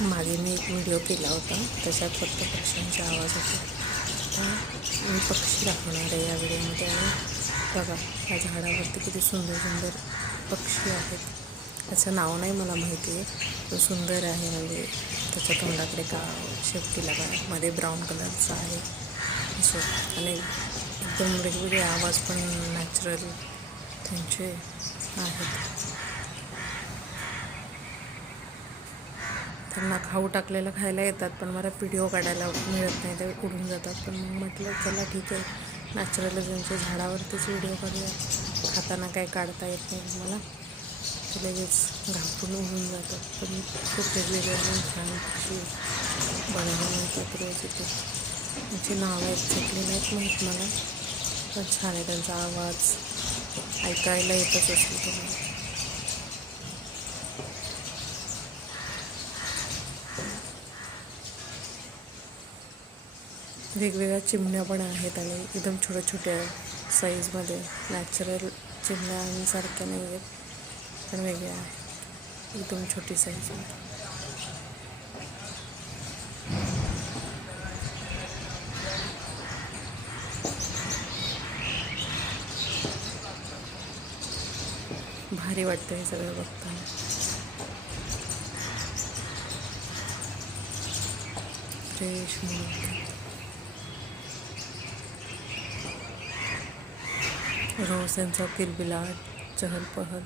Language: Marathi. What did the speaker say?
मागे मी एक व्हिडिओ केला होता, त्याच्यात फक्त पक्ष्यांचे आवाज होते. आता मी पक्षी दाखवणार आहे या व्हिडिओमध्ये. आणि बघा, ह्या झाडावरती किती सुंदर सुंदर पक्षी आहेत. त्याचं नाव नाही मला माहिती आहे, तो सुंदर आहे. म्हणजे त्याच्या तोंडाकडे का शेपटीला का मध्ये ब्राऊन कलरचा आहे असं. आणि एकदम वेगवेगळे आवाज पण नॅचरल त्यांचे आहेत. त्यांना खाऊ टाकलेलं खायला येतात, पण मला व्हिडिओ काढायला मिळत नाही, ते उडून जातात. पण मग म्हटलं चला ठीक आहे, नॅचरल त्यांच्या झाडावरतीच व्हिडिओ काढूया. खाताना काय काढता येत नाही मला, ते लगेच घाबरून उडून जातात. पण खूप वेगवेगळे आणि छान पक्षी बघायला मिळतात रोज इथे. त्यांची नावं एक्झॅक्टली नाहीत माहीत मला, पण छान आहे. त्यांचा आवाज ऐकायला येतच असेल तुम्हाला. वेगवेगळ्या चिमण्या पण आहेत आणि एकदम छोट्या छोट्या साईजमध्ये. नॅचरल चिमण्यांसारख्या नाही आहेत, पण वेगळ्या आहेत, एकदम छोटी साईजमध्ये. भारी वाटतं हे सगळं बघताना. फ्रेश म्हणून रोज त्यांचा किलबिलाट, चहल पहल